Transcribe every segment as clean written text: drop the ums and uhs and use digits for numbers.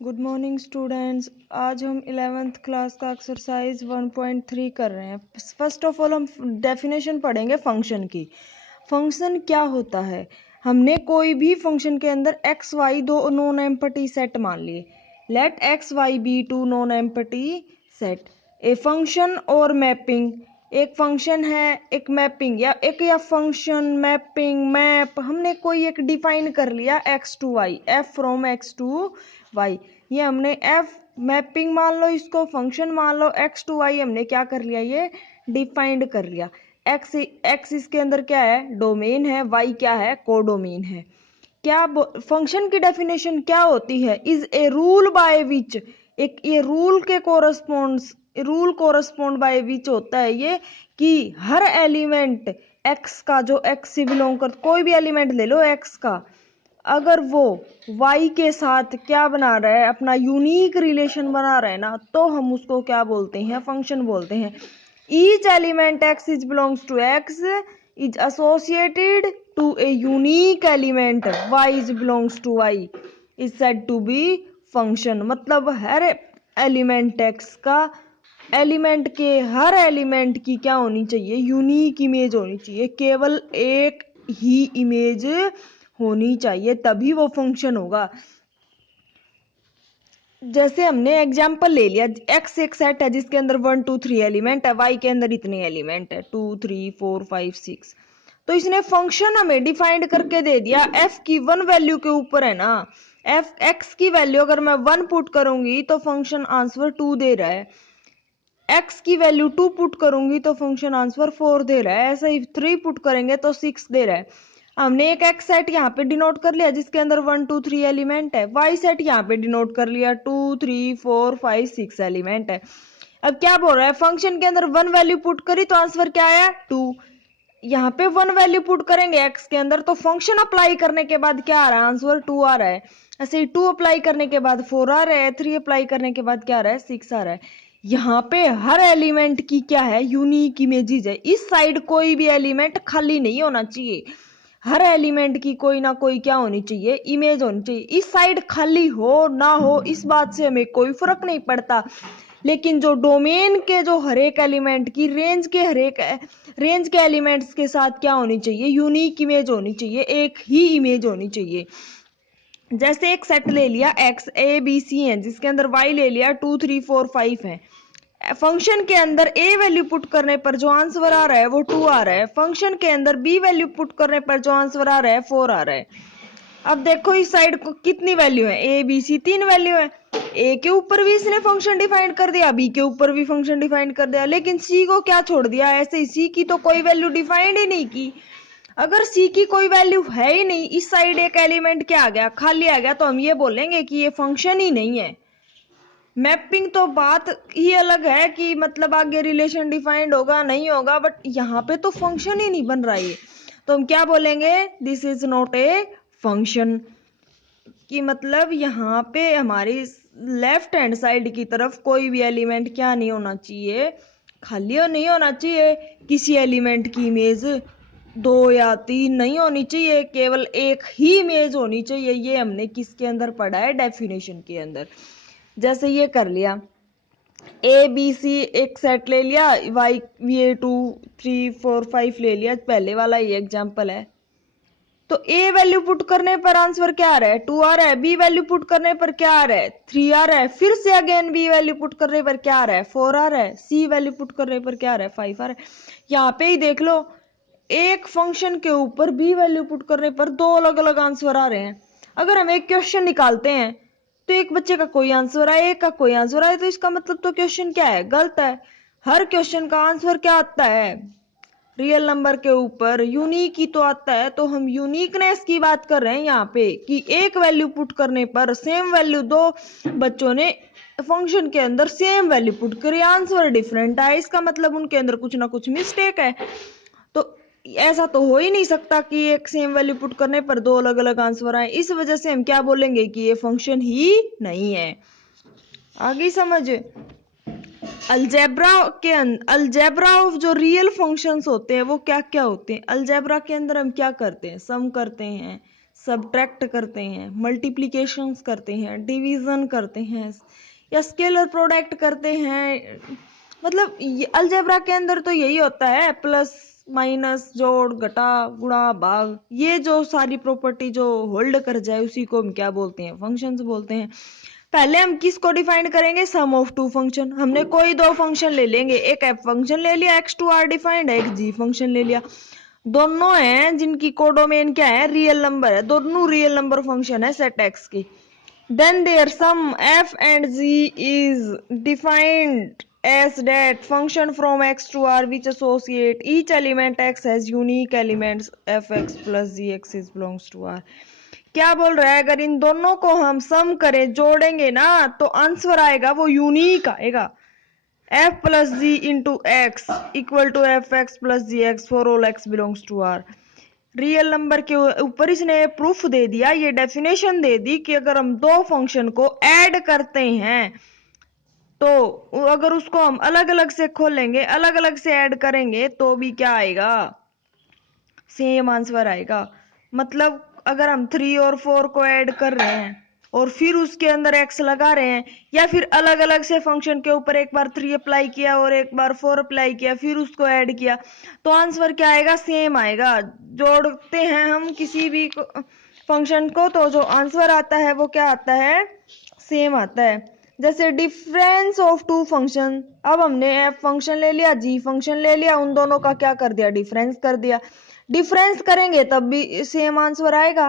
Good morning students. आज हम 11th class का एक्सरसाइज 1.3 कर रहे हैं। फर्स्ट ऑफ ऑल हम डेफिनेशन पढ़ेंगे फंक्शन की। फंक्शन क्या होता है? हमने कोई भी फंक्शन के अंदर एक्स वाई दो नॉन एम्पटी सेट मान लिए। Let X Y be two non empty set. A function और मैपिंग, एक फंक्शन है एक मैपिंग या फंक्शन मैपिंग मैप हमने कोई एक डिफाइन कर लिया X to Y, F from X to Y. ये हमने एफ मैपिंग मान लो, इसको फंक्शन मान लो, एक्स टू वाई हमने क्या कर लिया, ये डिफाइंड कर लिया। एक्स इसके अंदर क्या है, डोमेन है, वाई क्या है, कोडोमेन है। क्या फंक्शन की डेफिनेशन क्या होती है? Is a rule by which, एक ये रूल के कोरस्पोंड बाय विच होता है ये कि हर एलिमेंट एक्स का, जो एक्स से बिलोंग कर, कोई भी एलिमेंट ले लो एक्स का, अगर वो y के साथ क्या बना रहा है, अपना यूनिक रिलेशन बना रहा है ना, तो हम उसको क्या बोलते हैं, फंक्शन बोलते हैं। Each element x is belongs to x is associated to a unique element y is belongs to y is said to be function. मतलब हर एलिमेंट x का, एलिमेंट के हर एलिमेंट की क्या होनी चाहिए, यूनिक इमेज होनी चाहिए, केवल एक ही इमेज होनी चाहिए, तभी वो फंक्शन होगा। जैसे हमने एग्जाम्पल ले लिया, एक्स एक सेट है जिसके अंदर 1 2 3 एलिमेंट है, वाई के अंदर इतने एलिमेंट है 2 3 4 5 6। तो इसने फंक्शन हमें डिफाइंड करके दे दिया, एफ की 1 वैल्यू के ऊपर है ना, एफ एक्स की वैल्यू अगर मैं 1 पुट करूंगी तो फंक्शन आंसर 2 दे रहा है, एक्स की वैल्यू 2 पुट करूंगी तो फंक्शन आंसर 4 दे रहा है, ऐसे ही 3 पुट करेंगे तो 6 दे रहा है। हमने एक एक्स सेट यहाँ पे डिनोट कर लिया जिसके अंदर 1 2 3 एलिमेंट है, वाई सेट यहाँ पे डिनोट कर लिया 2 3 4 5 6 एलिमेंट है। अब क्या बोल रहा है, फंक्शन के अंदर 1 वैल्यू पुट करी तो आंसर क्या आया, 2। यहाँ पे 1 वैल्यू पुट करेंगे एक्स के अंदर तो फंक्शन अप्लाई करने के बाद क्या आ रहा है, आंसर 2 आ रहा है। ऐसे ही 2 अप्लाई करने के बाद 4 आ रहा है, 3 अप्लाई करने के बाद क्या आ रहा है, 6 आ रहा है। यहाँ पे हर एलिमेंट की क्या है, यूनिक इमेजेस है। इस साइड कोई भी एलिमेंट खाली नहीं होना चाहिए, हर एलिमेंट की कोई ना कोई क्या होनी चाहिए, इमेज होनी चाहिए। इस साइड खाली हो ना हो इस बात से हमें कोई फर्क नहीं पड़ता, लेकिन जो डोमेन के जो हर एक एलिमेंट की रेंज के एलिमेंट्स के साथ क्या होनी चाहिए, यूनिक इमेज होनी चाहिए, एक ही इमेज होनी चाहिए। जैसे एक सेट ले लिया एक्स ए बी सी है जिसके अंदर वाई ले लिया 2 3 4 5 है। फंक्शन के अंदर ए वैल्यू पुट करने पर जो आंसर आ रहा है वो 2 आ रहा है, फंक्शन के अंदर बी वैल्यू पुट करने पर जो आंसर आ रहा है 4 आ रहा है। अब देखो इस साइड को कितनी वैल्यू है, ए बी सी 3 वैल्यू है। ए के ऊपर भी इसने फंक्शन डिफाइन कर दिया, बी के ऊपर भी फंक्शन डिफाइन कर दिया, लेकिन सी को क्या छोड़ दिया, ऐसे ही सी की तो कोई वैल्यू डिफाइंड ही नहीं की। अगर सी की कोई वैल्यू है ही नहीं, इस साइड एक एलिमेंट क्या आ गया, खाली आ गया, तो हम ये बोलेंगे कि ये फंक्शन ही नहीं है। मैपिंग तो बात ही अलग है कि मतलब आगे रिलेशन डिफाइंड होगा नहीं होगा, बट यहाँ पे तो फंक्शन ही नहीं बन रहा है, तो हम क्या बोलेंगे, this is not a function. कि मतलब यहाँ पे हमारी लेफ्ट हैंड साइड की तरफ कोई भी एलिमेंट क्या नहीं होना चाहिए, खाली नहीं होना चाहिए, किसी एलिमेंट की इमेज 2 या 3 नहीं होनी चाहिए, केवल एक ही इमेज होनी चाहिए। ये हमने किसके अंदर पढ़ा है, डेफिनेशन के अंदर। जैसे ये कर लिया, ए बी सी एक सेट ले लिया, वाई ये 2 3 4 5 ले लिया, पहले वाला ये एग्जाम्पल है। तो ए वैल्यू पुट करने पर आंसर क्या आ रहा है, 2 आ रहा है, बी वैल्यू पुट करने पर क्या आ रहा है, 3 आ रहा है, फिर से अगेन बी वैल्यू पुट करने पर क्या आ रहा है, 4 आ रहा है, सी वैल्यू पुट करने पर क्या आ रहा है, 5 आ रहा है। यहाँ पे ही देख लो, एक फंक्शन के ऊपर बी वैल्यू पुट करने पर 2 अलग अलग आंसर आ रहे हैं। अगर हम एक क्वेश्चन निकालते हैं तो एक बच्चे का कोई आंसर आए, एक का कोई आंसर आए, तो इसका मतलब तो क्वेश्चन क्या है, गलत है। हर क्वेश्चन का आंसर क्या आता है, रियल नंबर के ऊपर यूनिक ही तो आता है। तो हम यूनिकनेस की बात कर रहे हैं यहाँ पे कि एक वैल्यू पुट करने पर सेम वैल्यू, 2 बच्चों ने फंक्शन के अंदर सेम वैल्यू पुट करी, आंसर डिफरेंट आया, इसका मतलब उनके अंदर कुछ ना कुछ मिस्टेक है। तो ऐसा तो हो ही नहीं सकता कि एक सेम वैल्यू पुट करने पर 2 अलग अलग आंसर आए। इस वजह से हम क्या बोलेंगे कि ये फंक्शन ही नहीं है। आगे समझ, अलजेब्रा ऑफ जो रियल फंक्शंस होते हैं वो क्या क्या होते हैं। अलजेब्रा के अंदर हम क्या करते हैं, सम करते हैं, सब्ट्रैक्ट करते हैं, मल्टीप्लिकेशंस करते हैं, डिवीजन करते हैं या स्केलर प्रोडक्ट करते हैं, मतलब अलजेब्रा के अंदर तो यही होता है, प्लस माइनस, जोड़ घटा गुणा भाग, ये जो सारी प्रॉपर्टी जो होल्ड कर जाए उसी को हम क्या बोलते हैं, फंक्शंस बोलते हैं। पहले हम किसको डिफाइन करेंगे, सम ऑफ टू फंक्शन। हमने कोई दो फंक्शन ले लेंगे, एक एफ फंक्शन ले लिया x2r डिफाइंड है, एक जी फंक्शन ले लिया, दोनों हैं जिनकी कोडोमेन क्या है, रियल नंबर है, दोनों रियल नंबर फंक्शन है सेट x की। then their sum f and g is defined as that function from x to r which associate each element x has unique elements fx plus gx is belongs to r। क्या बोल रहा है, अगर इन दोनों को हम सम करें, जोड़ेंगे ना, तो आंसर आएगा वो यूनिक आएगा, f plus g into x equal to fx plus gx for all x belongs to r। Real number के ऊपर इसने प्रूफ दे दिया, ये डेफिनेशन दे दी कि अगर हम दो फंक्शन को ऐड करते हैं तो अगर उसको हम अलग अलग से खोलेंगे, अलग अलग से ऐड करेंगे तो भी क्या आएगा, सेम आंसर आएगा। मतलब अगर हम 3 और 4 को ऐड कर रहे हैं और फिर उसके अंदर x लगा रहे हैं, या फिर अलग अलग से फंक्शन के ऊपर एक बार 3 अप्लाई किया और एक बार 4 अप्लाई किया, फिर उसको ऐड किया, तो आंसर क्या आएगा, सेम आएगा। जोड़ते हैं हम किसी भी फंक्शन को तो जो आंसर आता है वो क्या आता है, सेम आता है। जैसे डिफरेंस ऑफ टू फंक्शन, अब हमने एफ फंक्शन ले लिया, जी फंक्शन ले लिया, उन दोनों का क्या कर दिया, डिफरेंस कर दिया। डिफरेंस करेंगे तब भी सेम आंसर आएगा।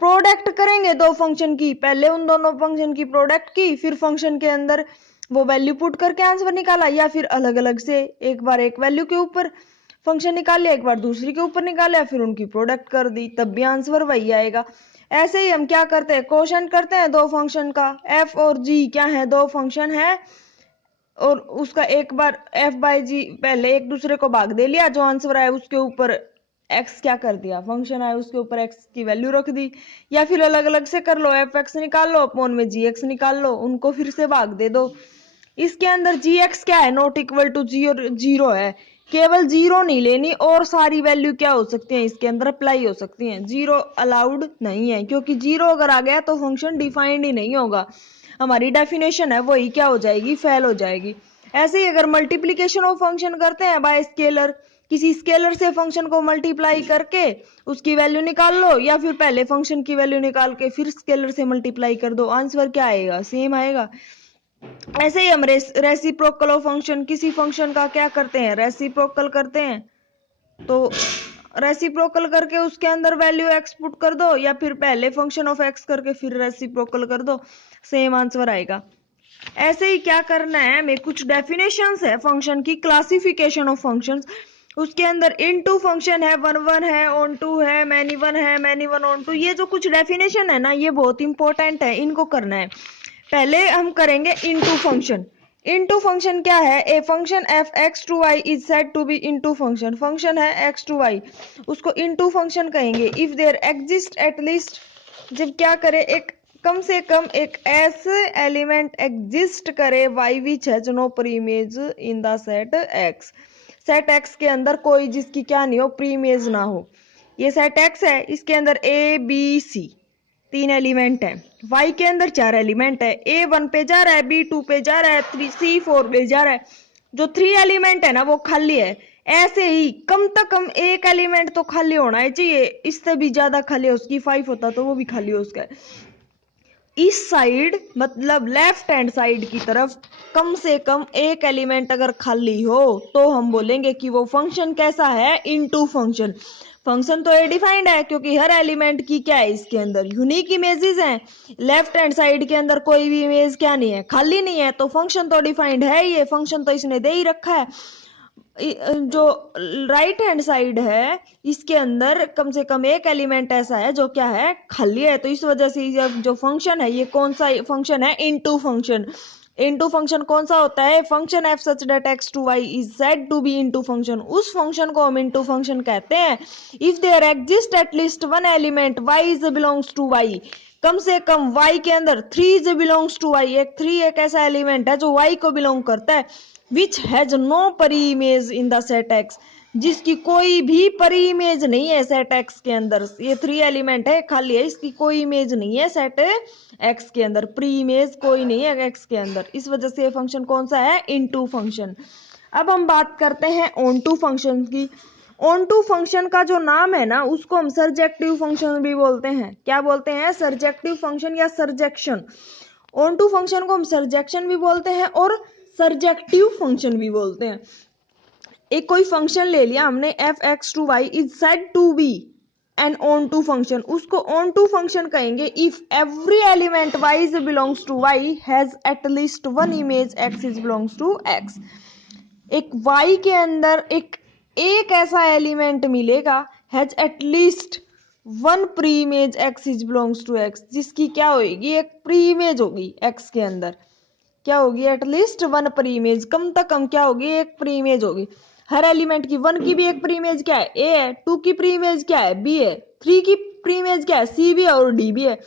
प्रोडक्ट करेंगे दो फंक्शन की, पहले उन दोनों फंक्शन की प्रोडक्ट की, फिर फंक्शन के अंदर वो वैल्यू पुट करके आंसर निकाला, या फिर अलग अलग से एक बार एक वैल्यू के ऊपर फंक्शन निकाल लिया, एक बार दूसरी के ऊपर निकाल लिया, फिर उनकी प्रोडक्ट कर दी, तब भी आंसर वही आएगा। ऐसे ही हम क्या करते हैं, क्वोशंट करते हैं दो फंक्शन का, एफ और जी क्या है, दो फंक्शन है, और उसका एक बार एफ बाई जी पहले एक दूसरे को भाग दे लिया, जो आंसर आया उसके ऊपर एक्स क्या कर दिया, फंक्शन आया उसके ऊपर एक्स की वैल्यू रख दी, या फिर अलग अलग से कर लो, एफ एक्स निकाल लो, अपॉन में जी एक्स निकाल लो, उनको फिर से भाग दे दो। इसके अंदर जी एक्स क्या है, नॉट इक्वल टू जीरो है, केवल जीरो नहीं लेनी और सारी वैल्यू क्या हो सकती है, इसके अंदर अप्लाई हो सकती है, जीरो अलाउड नहीं है, क्योंकि जीरो अगर आ गया तो फंक्शन डिफाइंड ही नहीं होगा, हमारी डेफिनेशन है वही क्या हो जाएगी, फेल हो जाएगी। ऐसे ही अगर मल्टीप्लीकेशन ऑफ फंक्शन करते हैं बाय स्केलर, किसी स्केलर से फंक्शन को मल्टीप्लाई करके उसकी वैल्यू निकाल लो, या फिर पहले फंक्शन की वैल्यू निकाल के फिर स्केलर से मल्टीप्लाई कर दो, आंसर क्या आएगा, सेम आएगा। ऐसे ही हम रेसिप्रोकल ऑफ फंक्शन, किसी फंक्शन का क्या करते हैं, रेसिप्रोकल करते हैं, तो रेसिप्रोकल करके उसके अंदर वैल्यू एक्स पुट कर दो, या फिर पहले फंक्शन ऑफ एक्स करके फिर रेसिप्रोकल कर दो, सेम आंसर आएगा। ऐसे ही क्या करना है हमें, कुछ डेफिनेशंस है फंक्शन की, क्लासिफिकेशन ऑफ फंक्शंस, उसके अंदर इनटू फंक्शन है, वन वन है, ऑन टू है, मैनी वन है, मैनी वन ऑन टू, ये जो कुछ डेफिनेशन है ना, ये बहुत इंपॉर्टेंट है, इनको करना है। पहले हम करेंगे इनटू फंक्शन। इनटू फंक्शन क्या है, a function F X to Y is said to be into function, function है एक्स टू वाई, उसको इनटू फंक्शन कहेंगे if there exist at least, जब क्या करे, एक कम से कम एक ऐसे एलिमेंट एग्जिस्ट करे Y which has no preimage in the set X, set X के अंदर कोई जिसकी क्या नहीं हो, प्रीमेज ना हो। ये सेट एक्स है, इसके अंदर ए बी सी 3 एलिमेंट है, y के अंदर 4 एलिमेंट है, a 1 पे जा रहा है, b 2 पे जा रहा है, 3 4 पे जा रहा है, जो 3 एलिमेंट है ना वो खाली है। ऐसे ही कम से कम एक एलिमेंट तो खाली होना चाहिए, इससे भी ज्यादा खाली है उसकी 5 होता तो वो भी खाली हो उसका। इस साइड मतलब लेफ्ट हैंड साइड की तरफ कम से कम एक एलिमेंट अगर खाली हो तो हम बोलेंगे कि वो फंक्शन कैसा है, इनटू फंक्शन। फंक्शन तो ये डिफाइंड है क्योंकि हर एलिमेंट की क्या है, इसके अंदर यूनिक इमेजेस हैं, लेफ्ट हैंड साइड के अंदर कोई भी इमेज क्या नहीं है, खाली नहीं है, तो फंक्शन तो डिफाइंड है, ये फंक्शन तो इसने दे ही रखा है। जो राइट हैंड साइड है इसके अंदर कम से कम एक एलिमेंट ऐसा है जो क्या है, खाली है, तो इस वजह से जो फंक्शन है ये कौन सा फंक्शन है, इनटू फंक्शन। इनटू फंक्शन कौन सा होता है, function F such that X to Y is said to be into function, उस फंक्शन को हम इनटू फंक्शन कहते हैं if there exist at least one element Y is belongs to Y, कम से कम y के अंदर 3 इज बिलोंग्स टू y, एक 3 एक ऐसा एलिमेंट है जो y को बिलोंग करता है, which has no pre image in the set x, जिसकी कोई भी परी इमेज नहीं है सेट एक्स के अंदर। ये 3 एलिमेंट है, खाली है, इसकी कोई इमेज नहीं है सेट एक्स के अंदर, प्री इमेज कोई नहीं है एक्स के अंदर। इस वजह से ये फंक्शन कौन सा है, इनटू फंक्शन। अब हम बात करते हैं ऑन टू फंक्शन की। ऑन टू फंक्शन का जो नाम है ना, उसको हम सर्जेक्टिव फंक्शन भी बोलते हैं। क्या बोलते हैं, सर्जेक्टिव फंक्शन या सर्जेक्शन। ऑन टू फंक्शन को हम सर्जेक्शन भी बोलते हैं और सर्जेक्टिव फंक्शन भी बोलते हैं। एक कोई फंक्शन ले लिया हमने, F X to Y is said to be an onto function, उसको ऑन टू फंक्शन कहेंगे if every element Y is belongs to Y has at least one image X is belongs to X. एक Y के अंदर एक ऐसा element मिलेगा has at least one pre image X is belongs to X, जिसकी क्या होगी, एक प्री इमेज होगी एक्स के अंदर। क्या होगी, एटलीस्ट वन प्री इमेज, कम से कम क्या होगी, एक प्री इमेज होगी हर एलिमेंट की। 1 की भी एक प्री इमेज क्या है, ए है। 2 की प्री इमेज क्या है, बी है। 3 की प्री इमेज क्या है, सी भी है और डी भी है।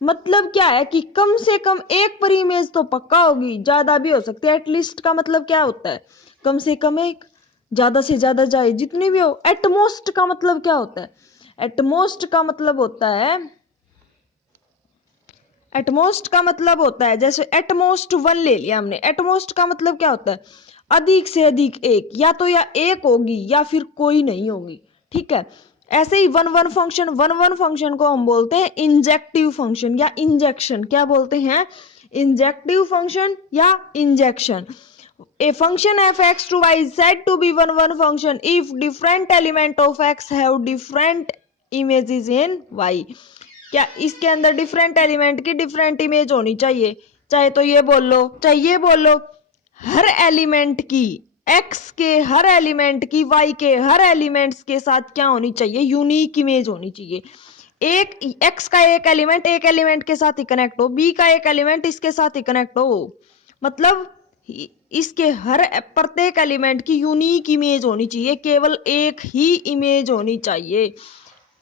मतलब क्या है कि कम से कम एक प्री इमेज तो पक्का होगी, ज्यादा भी हो सकती है। एटलीस्ट का मतलब क्या होता है, कम से कम एक, ज्यादा से ज्यादा जाए जितनी भी हो। एटमोस्ट का मतलब क्या होता है, एटमोस्ट का मतलब होता है, एटमोस्ट का मतलब होता है, जैसे एटमोस्ट 1 ले लिया हमने, एटमोस्ट का मतलब क्या होता है, अधिक से अधिक एक, या तो या एक होगी या फिर कोई नहीं होगी। ठीक है, ऐसे ही वन वन फंक्शन को हम बोलते हैं इंजेक्टिव फंक्शन या इंजेक्शन। क्या बोलते हैं, इंजेक्टिव फंक्शन या injection. A function f(x) to y is said to be one function if different element of x have different images in y। क्या इसके अंदर डिफरेंट एलिमेंट की डिफरेंट इमेज होनी चाहिए, चाहे तो ये बोल लो चाहे ये बोल लो। हर एलिमेंट की, x के हर एलिमेंट की y के हर एलिमेंट्स के साथ क्या होनी चाहिए, यूनिक इमेज होनी चाहिए। एक x का एक एलिमेंट के साथ ही कनेक्ट हो, b का एक एलिमेंट इसके साथ ही कनेक्ट हो, मतलब इसके हर प्रत्येक एलिमेंट की यूनिक इमेज होनी चाहिए, केवल एक ही इमेज होनी चाहिए।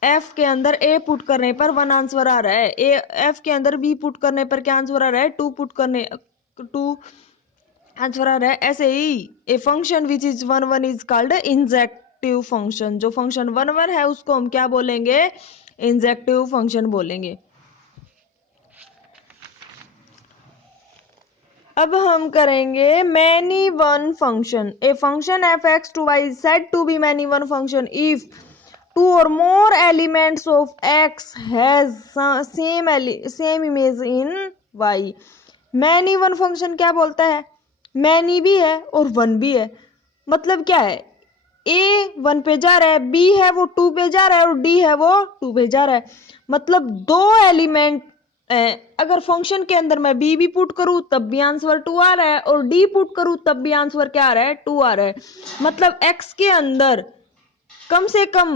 एफ के अंदर ए पुट करने पर 1 आंसर आ रहा है, एफ के अंदर बी पुट करने पर क्या आंसर आ रहा है, 2 पुट करने 2 आंसर आ रहा है। ऐसे ही a function which is 1 1 is called injective function. जो फंक्शन 1 1 है उसको हम क्या बोलेंगे, इंजेक्टिव फंक्शन बोलेंगे। अब हम करेंगे many one function. A function F X to Y is said to be many one function if 2 or more elements of x has same image in y। Many one function क्या बोलता है, many भी है और 1 भी है। मतलब क्या है, ए 1 पे जा रहा है, बी है वो 2 पे जा रहा है और डी है वो 2 पे जा रहा है। मतलब 2 एलिमेंट, अगर फंक्शन के अंदर मैं बी भी पुट करूं तब भी आंसर 2 आ रहा है और डी पुट करूं तब भी आंसर क्या आ रहा है, 2 आ रहा है। मतलब एक्स के अंदर कम से कम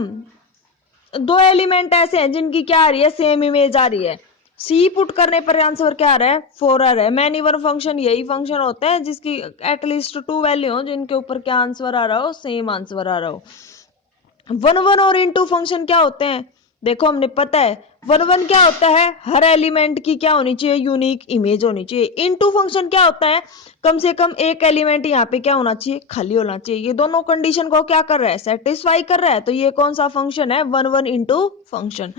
2 एलिमेंट ऐसे हैं जिनकी क्या आ रही है, सेम इमेज आ रही है। सी पुट करने पर आंसर क्या आ रहा है, 4 आ रहा है। मैनी वन फंक्शन यही फंक्शन होता है जिसकी एटलीस्ट 2 वैल्यू हो, जिनके ऊपर क्या आंसर आ रहा हो, सेम आंसर आ रहा हो। 1 1 और इनटू फंक्शन क्या होते हैं, देखो हमने पता है 1 1 क्या होता है, हर एलिमेंट की क्या होनी चाहिए, यूनिक इमेज होनी चाहिए। इनटू फंक्शन क्या होता है, कम से कम एक एलिमेंट यहाँ पे क्या होना चाहिए, खाली होना चाहिए। ये दोनों कंडीशन को क्या कर रहा है, सेटिस्फाई कर रहा है। तो ये कौन सा फंक्शन है, 1 1 into function.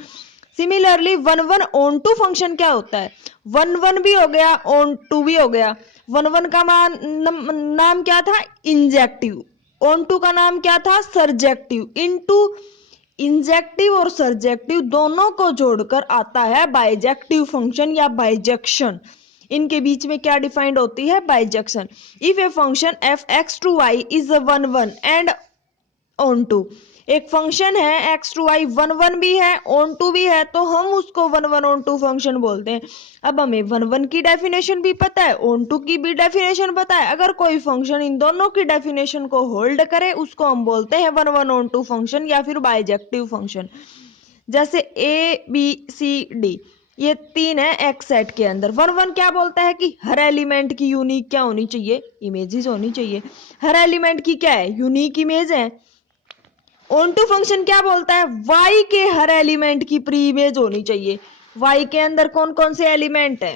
Similarly 1 1 onto function क्या होता है, 1 1 भी हो गया ऑन टू भी हो गया। 1 1 का नाम क्या था, इंजेक्टिव। ऑन टू का नाम क्या था, सर्जेक्टिव। इनटू इंजेक्टिव और सर्जेक्टिव दोनों को जोड़कर आता है बाइजेक्टिव फंक्शन या बाइजेक्शन। इनके बीच में क्या डिफाइंड होती है, bijection. If a function F X to Y is 1 1 and onto, एक फंक्शन है एक्स टू वाई 1 1 भी है ऑन टू भी है, तो हम उसको 1 1 ऑन टू फंक्शन बोलते हैं। अब हमें 1 1 की डेफिनेशन भी पता है, ऑन टू की भी डेफिनेशन पता है। अगर कोई फंक्शन इन दोनों की डेफिनेशन को होल्ड करे उसको हम बोलते हैं 1 1 ऑन टू फंक्शन या फिर बाइजेक्टिव फंक्शन। जैसे ए बी सी डी ये 3 है एक्स सेट के अंदर। 1 1 क्या बोलता है कि हर एलिमेंट की यूनिक क्या होनी चाहिए, इमेजेस होनी चाहिए। हर एलिमेंट की क्या है, यूनिक इमेज है। ऑन टू फंक्शन क्या बोलता है, y के हर एलिमेंट की प्री इमेज होनी चाहिए। y के अंदर कौन कौन से एलिमेंट है,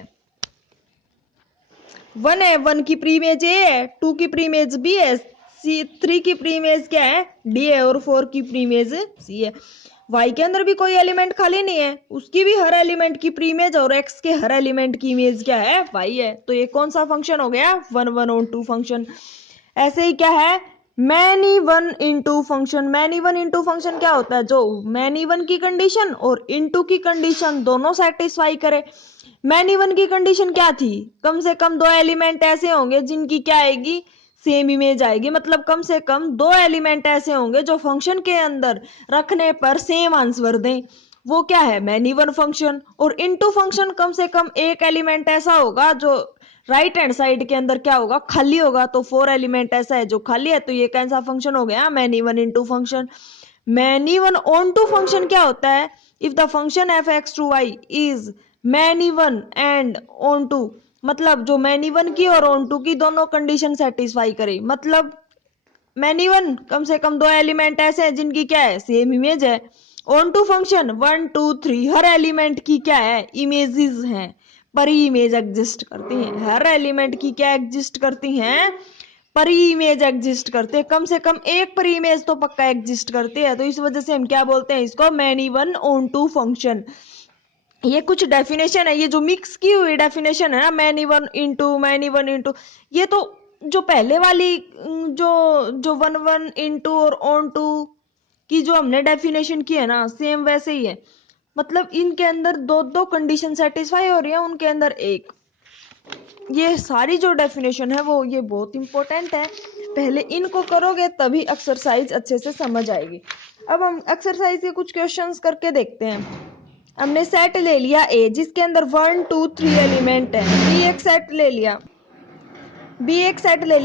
1 है, 1 की प्री इमेज a है, 2 की प्री इमेज b है, 3 की प्री इमेज क्या है, डी है, और 4 की प्री इमेज सी है। y के अंदर भी कोई एलिमेंट खाली नहीं है, उसकी भी हर एलिमेंट की प्री इमेज और x के हर एलिमेंट की इमेज क्या है, y है। तो ये कौन सा फंक्शन हो गया, 1 1 ऑन 2 फंक्शन। ऐसे ही क्या है, many one into function. Many one into function क्या होता है, जो मैनी वन की कंडीशन और इनटू की कंडीशन दोनों सेटिस्फाई करे। मैनी वन की कंडीशन क्या थी, कम से कम 2 एलिमेंट ऐसे होंगे जिनकी क्या आएगी, सेम इमेज आएगी। मतलब कम से कम 2 एलिमेंट ऐसे होंगे जो फंक्शन के अंदर रखने पर सेम आंसर दें, वो क्या है, मैनी वन फंक्शन। और इनटू फंक्शन कम से कम एक एलिमेंट ऐसा होगा जो राइट हैंड साइड के अंदर क्या होगा, खाली होगा। तो 4 एलिमेंट ऐसा है जो खाली है, तो ये कौन सा फंक्शन हो गया, many one into function. Many one onto function क्या होता है, if the function F X to Y is many one and onto, मतलब जो मैनी वन की और ऑन टू की दोनों कंडीशन सेटिस्फाई करे। मतलब मैनी वन कम से कम 2 एलिमेंट ऐसे हैं जिनकी क्या है, सेम इमेज है। ऑन टू फंक्शन 1 2 3 हर एलिमेंट की क्या है, इमेजेस हैं, परी इमेज एग्जिस्ट करती हैं। हर एलिमेंट की क्या एग्जिस्ट करती हैं, परी इमेज एग्जिस्ट करते हैं। कम से कम एक परी इमेज तो पक्का एग्जिस्ट करती है। तो इस वजह से हम क्या बोलते हैं इसको, many one onto function. ये कुछ डेफिनेशन है, ये जो मिक्स की हुई डेफिनेशन है ना, मैनी वन इनटू, ये तो जो पहले वाली जो 1 1 इनटू और ऑन टू की जो हमने डेफिनेशन की है ना, सेम वैसे ही है। मतलब इनके अंदर 2 कंडीशन सेटिस्फाई हो रही है, उनके अंदर एक। ये सारी जो डेफिनेशन है वो ये बहुत इंपॉर्टेंट है, पहले इनको करोगे तभी एक्सरसाइज अच्छे से समझ आएगी। अब हम एक्सरसाइज के कुछ क्वेश्चंस करके देखते हैं। हमने सेट ले लिया ए जिसके अंदर 1 2 3 एलिमेंट है, बी एक सेट ले लिया,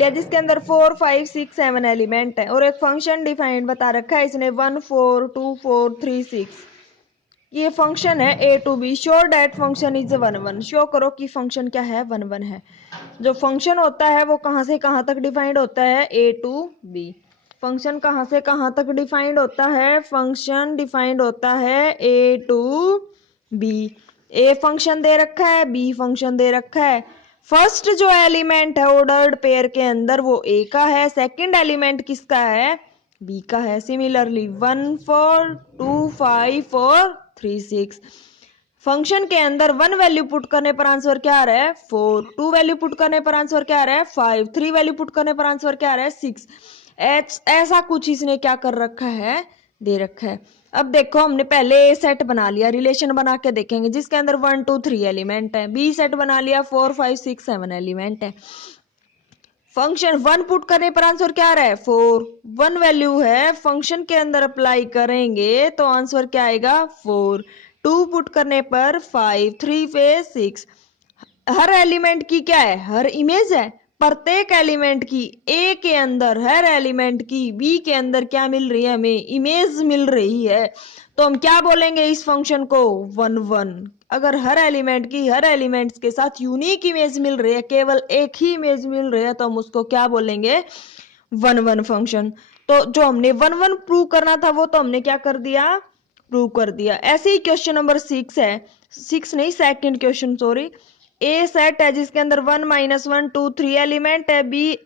जिसके अंदर 4 5 6 7 एलिमेंट है, और एक फंक्शन डिफाइंड बता रखा है इसने 1 4 2 4 3 6। ये फंक्शन है A to B, sure that function is 1 1। Show करो कि फंक्शन क्या है, 1 1 है। जो फंक्शन होता है वो कहां से कहां तक डिफाइंड होता है, ए टू बी। फंक्शन कहां से कहां तक डिफाइंड होता है, फंक्शन डिफाइंड होता है A to B. A function दे रखा है, बी फंक्शन दे रखा है। फर्स्ट जो एलिमेंट है ऑर्डर्ड पेयर के अंदर वो ए का है, सेकंड एलिमेंट किसका है, बी का है। सिमिलरली 1 4 2 5 4 3 6। फंक्शन के अंदर 1 वैल्यू पुट करने पर आंसर क्या आ रहा है, 4। 2 वैल्यू पुट करने पर आंसर क्या आ रहा है, 5। 3 वैल्यू पुट करने पर आंसर क्या आ रहा है, 6। ऐसा कुछ इसने क्या कर रखा है, दे रखा है। अब देखो हमने पहले ए सेट बना लिया, रिलेशन बना के देखेंगे जिसके अंदर 1 2 3 एलिमेंट है। बी सेट बना लिया, 4 5 6 7 एलिमेंट है। फंक्शन 1 पुट करने पर आंसर क्या आ रहा है, 4। 1 वैल्यू है, फंक्शन के अंदर अप्लाई करेंगे तो आंसर क्या आएगा, 4। 2 पुट करने पर 5, 3 पे 6। हर एलिमेंट की क्या है, हर इमेज है। प्रत्येक एलिमेंट की ए के अंदर, हर एलिमेंट की बी के अंदर क्या मिल रही है, हमें इमेज मिल रही है। तो हम क्या बोलेंगे इस फंक्शन को, 1 1। अगर हर एलिमेंट की हर एलिमेंट्स के साथ यूनिक इमेज मिल रही है, केवल एक ही इमेज मिल रही है, तो हम उसको क्या बोलेंगे, 1 1 फंक्शन। तो जो हमने 1 1 प्रूव करना था वो तो हमने क्या कर दिया, प्रूव कर दिया। ऐसे ही क्वेश्चन नंबर 6 है, 6 नहीं सेकंड क्वेश्चन, सॉरी। ए सेट है जिसके अंदर 1 -1 2 3 एलिमेंट है। बी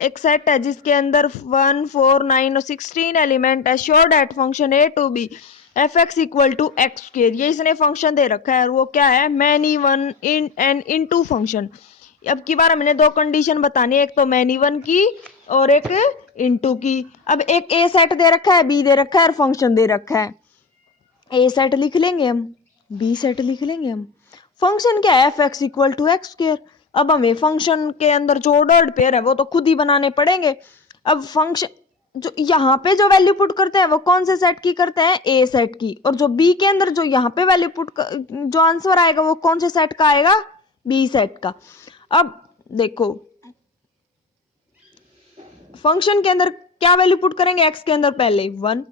एक सेट है जिसके अंदर 1 4 9 और 16 एलिमेंट है। Sure that function A to B F X equal to X square, ये इसने फंक्शन दे रखा है और वो क्या है, many one in and into function. अब की बार हमने 2 कंडीशन बतानी है, एक तो मैनी वन की और एक इनटू की। अब एक ए सेट दे रखा है, बी दे रखा है और फंक्शन दे रखा है। ए सेट लिख लेंगे हम, बी सेट लिख लेंगे हम। फंक्शन क्या है, F X equal to X square. अब हमें फंक्शन के अंदर जो ऑर्डर्ड पेयर है वो तो खुद ही बनाने पड़ेंगे। अब फंक्शन जो यहाँ पे जो वैल्यू पुट करते हैं वो कौन से सेट की करते हैं, ए सेट की। और जो बी के अंदर जो यहाँ पे वैल्यू पुट जो आंसर आएगा वो कौन से सेट का आएगा, बी सेट का। अब देखो फंक्शन के अंदर क्या वैल्यू पुट करेंगे, एक्स के अंदर पहले 1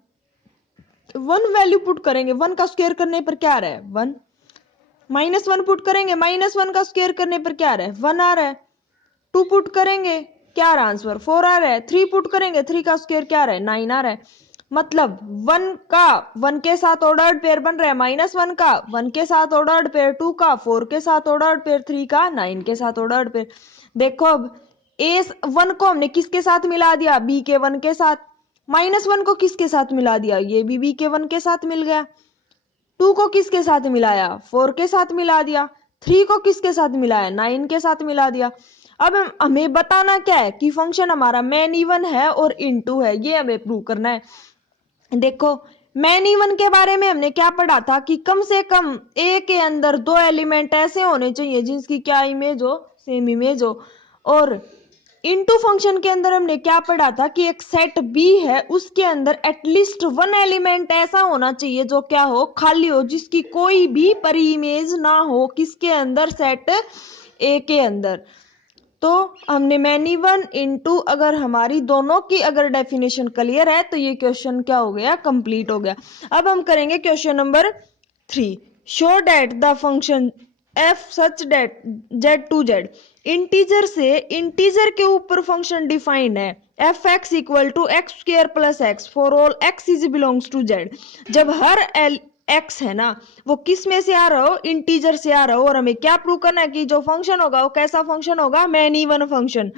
वैल्यू पुट करेंगे। 1 का स्क्वायर करने पर क्या आ रहा है, 1। -1 पुट करेंगे, -1 का स्क्वायर करने पर क्या आ रहा है, 1 आ रहा है। 2 पुट करेंगे, क्या आ रहा है आंसर, 4 आ रहा है। 3 पुट करेंगे, 3 का स्क्वायर क्या आ रहा है, 9 आ रहा है। मतलब 1 के साथ ऑर्डर्ड पेयर बन रहा है, -1 का 1 के साथ ऑर्डर्ड पेयर, 2 का 4 के साथ ऑर्डर्ड पेयर, 3 का 9 के साथ ऑर्डर्ड पेयर। देखो अब A1 को हमने किसके साथ मिला दिया, B के 1 के साथ। -1 को किसके साथ मिला दिया, ये भी B के 1 के साथ मिल गया। 2 को किसके साथ मिलाया, 4 के साथ मिला दिया। 3 को किसके साथ मिलाया, 9 के साथ मिला दिया। अब हमें बताना क्या है कि फंक्शन हमारा मैन इवन है और इनटू है, ये हमें प्रूव करना है। देखो मैन इवन के बारे में हमने क्या पढ़ा था कि कम से कम ए के अंदर 2 एलिमेंट ऐसे होने चाहिए जिसकी क्या इमेज हो, सेम इमेज हो। और इनटू फंक्शन के अंदर हमने क्या पढ़ा था कि एक सेट बी है, उसके अंदर एटलीस्ट 1 एलिमेंट ऐसा होना चाहिए जो क्या हो, खाली हो, जिसकी कोई भी परी इमेज ना हो, किसके अंदर, सेट ए के अंदर। तो हमने मैन इवन इनटू, अगर हमारी दोनों की अगर डेफिनेशन क्लियर है तो ये क्वेश्चन क्या हो गया, कंप्लीट हो गया। अब हम करेंगे question number 3। Show that the function F such that Z to Z, integer से इंटीजर के ऊपर फंक्शन डिफाइंड है F X equal to X square plus X for all X is belongs to Z. जब हर x है ना वो किस में से आ रहा हो, इंटीजर से आ रहा हो। और हमें क्या प्रूव करना है कि जो फंक्शन होगा वो कैसा फंक्शन होगा, मैन इवन फंक्शन।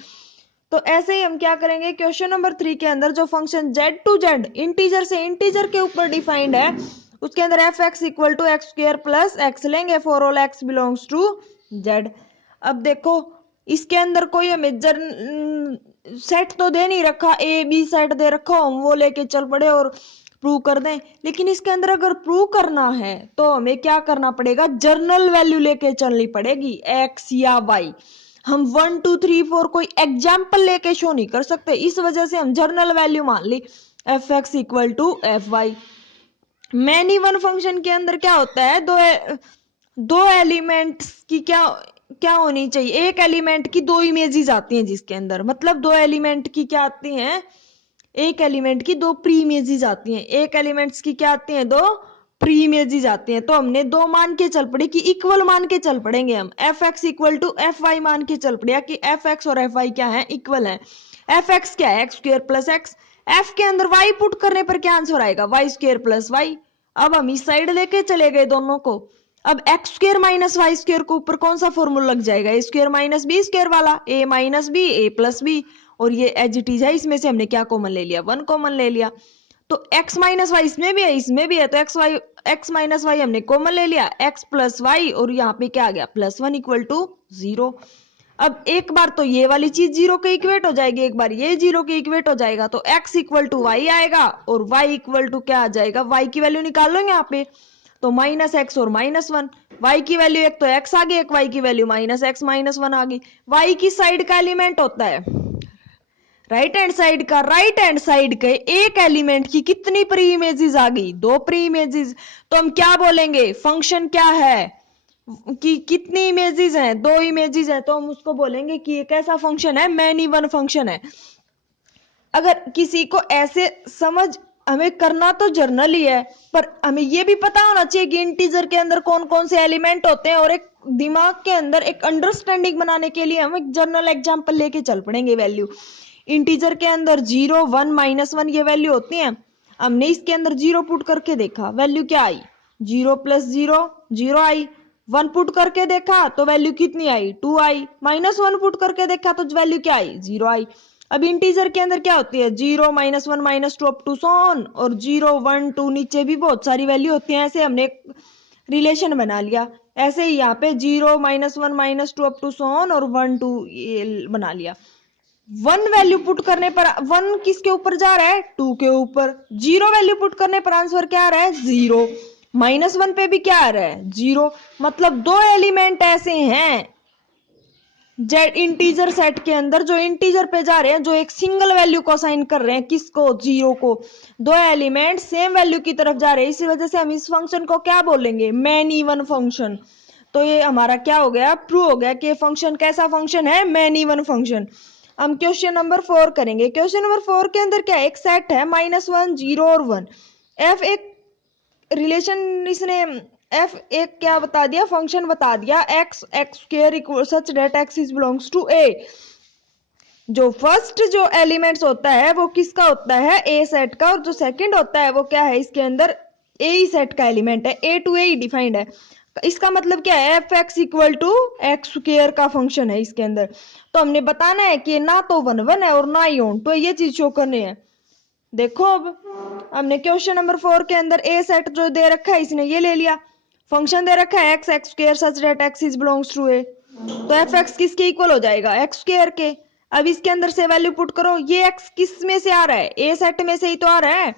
तो ऐसे ही हम क्या करेंगे, क्वेश्चन नंबर 3 के अंदर जो function Z to Z integer से इंटीजर के ऊपर डिफाइंड है, उसके अंदर F X equal to X square plus X लेंगे for all X belongs to Z. अब देखो इसके अंदर कोई हमें सेट तो दे नहीं रखा, ए बी सेट दे रखा, हम वो लेके चल पड़े और प्रूव कर दें। लेकिन इसके अंदर अगर प्रूव करना है तो हमें क्या करना पड़ेगा, जर्नल वैल्यू लेके चलनी पड़ेगी, एक्स या वाई। हम 1 2 3 4 कोई एग्जाम्पल लेके शो नहीं कर सकते, इस वजह से हम जर्नल वैल्यू मान ली F X equal to F Y. मैन इवन फंक्शन के अंदर क्या होता है, दो एलिमेंट्स की क्या होनी चाहिए, एक एलिमेंट की 2 इमेजेस आती हैं जिसके अंदर, मतलब 2 एलिमेंट की क्या आती हैं, एक एलिमेंट की 2 प्री इमेजेस आती हैं, एक एलिमेंट्स की क्या आती हैं, 2 प्री इमेजेस आती हैं। तो हमने 2 मान के चल पड़े कि इक्वल मान के चल पड़ेंगे हम, F X equal to F Y मान के चल पड़ेगा कि एफ एक्स और एफ वाई क्या है, इक्वल है। एफ एक्स क्या है, X square plus X, F के अंदर वाई पुट करने पर क्या आंसर आएगा, वाई स्क्र प्लस वाई। अब हम इस साइड लेके चले गए दोनों को। अब X square minus Y square के ऊपर कौन सा फॉर्मूला लग जाएगा, A square minus B square वाला, A minus B A plus B. और ये एज इट इज है, इसमें से हमने क्या कॉमन ले लिया, 1 कॉमन ले लिया। तो x माइनस वाई इसमें भी है, इसमें भी है, तो x माइनस वाई हमने कॉमन ले लिया, x प्लस वाई, और यहाँ पे क्या आ गया, +1 इक्वल टू 0। अब एक बार तो ये वाली चीज 0 के इक्वेट हो जाएगी, एक बार ये 0 के इक्वेट हो जाएगा, तो x इक्वल टू वाई आएगा और y इक्वल टू क्या आ जाएगा, y की वैल्यू निकाल लो यहाँ पे, तो -x और -1, y की वैल्यू एक तो x आ गई, एक y की वैल्यू -x -1 आ गई। y की साइड का एलिमेंट होता है राइट हैंड साइड का, राइट हैंड साइड के एक एलिमेंट की कितनी प्री इमेजेस आ गई, 2 प्री इमेजेस। तो हम क्या बोलेंगे, फंक्शन क्या है कि कितनी इमेजेस हैं, 2 इमेजेस हैं, तो हम उसको बोलेंगे कि ये कैसा फंक्शन है, मैन इवन फंक्शन है। अगर किसी को ऐसे समझ, हमें करना तो जर्नल ही है, पर हमें ये भी पता होना चाहिए कि इंटीजर के अंदर कौन कौन से एलिमेंट होते हैं, और एक दिमाग के अंदर एक अंडरस्टैंडिंग बनाने के लिए हम एक जर्नल एग्जाम्पल लेके चल पड़ेंगे। वैल्यू इंटीजर के अंदर 0 1 -1 ये वैल्यू होती हैं। हमने इसके अंदर 0 पुट करके देखा, वैल्यू क्या आई, 0 + 0 0 आई। 1 पुट करके देखा तो वैल्यू कितनी आई, 2 आई। -1 पुट करके देखा तो वैल्यू क्या आई, 0 आई। अब इंटीजर के अंदर क्या होती है, 0 -1 -2 अप टू सो ऑन, और 0 1 2 नीचे भी बहुत सारी वैल्यू होती हैं। ऐसे हमने रिलेशन बना लिया। ऐसे ही यहाँ पे 0 -1 -2 अप टू सो ऑन और 1 2 बना लिया। 1 वैल्यू पुट करने पर 1 किसके ऊपर जा रहा है, 2 के ऊपर। 0 वैल्यू पुट करने पर आंसर क्या आ रहा है, 0। -1 पे भी क्या आ रहा है, 0। मतलब 2 एलिमेंट ऐसे हैं जेड इंटीजर सेट के अंदर जो इंटीजर पे जा रहे हैं, जो एक सिंगल वैल्यू को असाइन कर रहे हैं, किसको, 0 को। 2 एलिमेंट सेम वैल्यू की तरफ जा रहे हैं, इसी वजह से हम इस फंक्शन को क्या बोलेंगे, मैन इवन फंक्शन। तो ये हमारा क्या हो गया, प्रूव हो गया कि फंक्शन कैसा फंक्शन है, मैन इवन फंक्शन। हम क्वेश्चन नंबर 4 करेंगे। क्वेश्चन नंबर 4 के अंदर क्या है, एक सेट है -1 0 और 1। एफ एक रिलेशन, इसने एफ एक क्या बता दिया, फंक्शन बता दिया, X square equal such that X is belongs to A. जो फर्स्ट जो एलिमेंट्स होता है वो किसका होता है, ए सेट का, और जो सेकंड होता है वो क्या है, इसके अंदर ए सेट का एलिमेंट है, ए टू ए डिफाइंड है। इसका मतलब क्या है, F X equal to X square का फंक्शन है इसके अंदर। तो हमने बताना है कि ना तो 1 1 है और ना ही ऑन, तो ये चीज शो करनी है। देखो अब हमने क्वेश्चन नंबर 4 के अंदर ए सेट जो दे रखा है इसने ये ले लिया, फंक्शन दे रखा है X X square such that X is belongs to A, तो एफ एक्स किसके इक्वल हो जाएगा, एक्स स्क्र के। अब इसके अंदर से वैल्यू पुट करो, ये एक्स किस में से आ रहा है, ए सेट में से ही तो आ रहा है,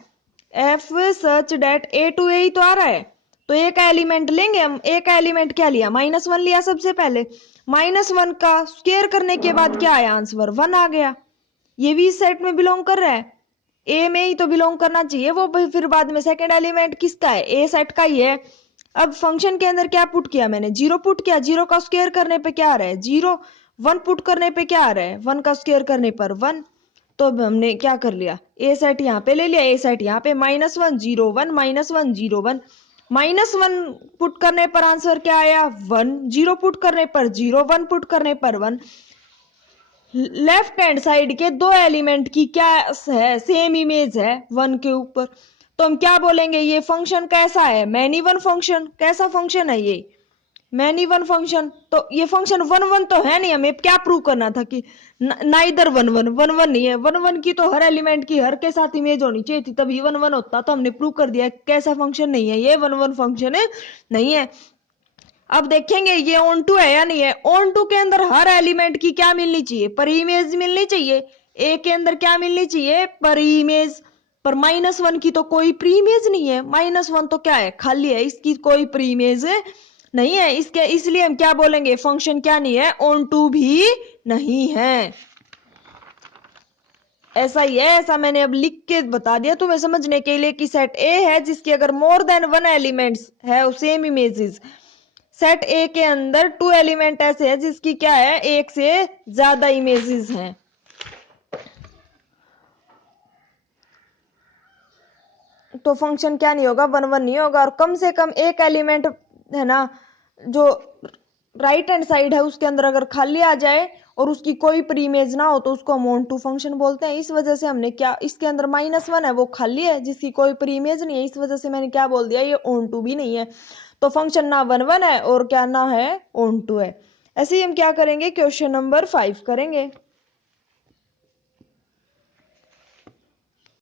F such that A to A ही तो आ रहा है। तो ए का एलिमेंट लेंगे हम, ए का एलिमेंट क्या लिया, -1 लिया सबसे पहले, -1 का स्क्वायर करने के बाद क्या आया आंसर, 1 आ गया। ये भी इस सेट में बिलोंग कर रहा है, ए में ही तो बिलोंग करना चाहिए वो, फिर बाद में सेकंड एलिमेंट किसका है, ए सेट का ही है। अब फंक्शन के अंदर क्या पुट किया मैंने, 0 पुट किया, 0 का स्क्वायर करने पे क्या आ रहा है 0, 1 पुट करने पे क्या आ रहा है 1 का स्क्वायर करने पर 1। तो अब हमने क्या कर लिया, ए सेट यहाँ पे ले लिया, ए सेट यहाँ पे, -1 0 1 -1 0 1, -1 पुट करने पर आंसर क्या आया 1, 0 पुट करने पर 0, 1 पुट करने पर 1। लेफ्ट हैंड साइड के दो एलिमेंट की क्या है, सेम इमेज है 1 के ऊपर, तो हम क्या बोलेंगे, ये फंक्शन कैसा है, मैनी वन फंक्शन। कैसा फंक्शन है ये, मैनी वन फंक्शन। तो ये फंक्शन 1 1 तो है नहीं, हमें क्या प्रूव करना था कि ना इधर 1 1 1 1 नहीं है, 1 1 की तो हर एलिमेंट की हर के साथ इमेज होनी चाहिए थी, तभी 1 1 होता। तो हमने प्रूव कर दिया कैसा फंक्शन नहीं है ये, 1 1 फंक्शन है नहीं है। अब देखेंगे ये ऑन टू है या नहीं है। ऑन टू के अंदर हर एलिमेंट की क्या मिलनी चाहिए, पर इमेज मिलनी चाहिए। ए के अंदर क्या मिलनी चाहिए, पर इमेज, पर -1 की तो कोई प्री इमेज नहीं है, -1 तो क्या है, खाली है, इसकी कोई प्री इमेज नहीं है इसके, इसलिए हम क्या बोलेंगे, फंक्शन क्या नहीं है, ऑन टू भी नहीं है। ऐसा ही है, ऐसा मैंने अब लिख के बता दिया तुम्हें समझने के लिए कि सेट ए है जिसकी अगर मोर देन 1 एलिमेंट्स है सेम इमेजेस, सेट ए के अंदर 2 एलिमेंट ऐसे हैं जिसकी क्या है, एक से ज्यादा इमेजेस हैं। तो फंक्शन क्या नहीं होगा, 1 1 नहीं होगा, और कम से कम एक एलिमेंट है ना जो राइट हैंड साइड है उसके अंदर अगर खाली आ जाए और उसकी कोई प्री इमेज ना हो तो उसको हम ऑन टू फंक्शन बोलते हैं। इस वजह से हमने क्या, इसके अंदर -1 है वो खाली है जिसकी कोई प्री इमेज नहीं है, इस वजह से मैंने क्या बोल दिया, ये ऑन टू भी नहीं है। तो फंक्शन ना 1 1 है और क्या ना है ऑन टू है। ऐसे ही हम क्या करेंगे, क्वेश्चन नंबर 5 करेंगे।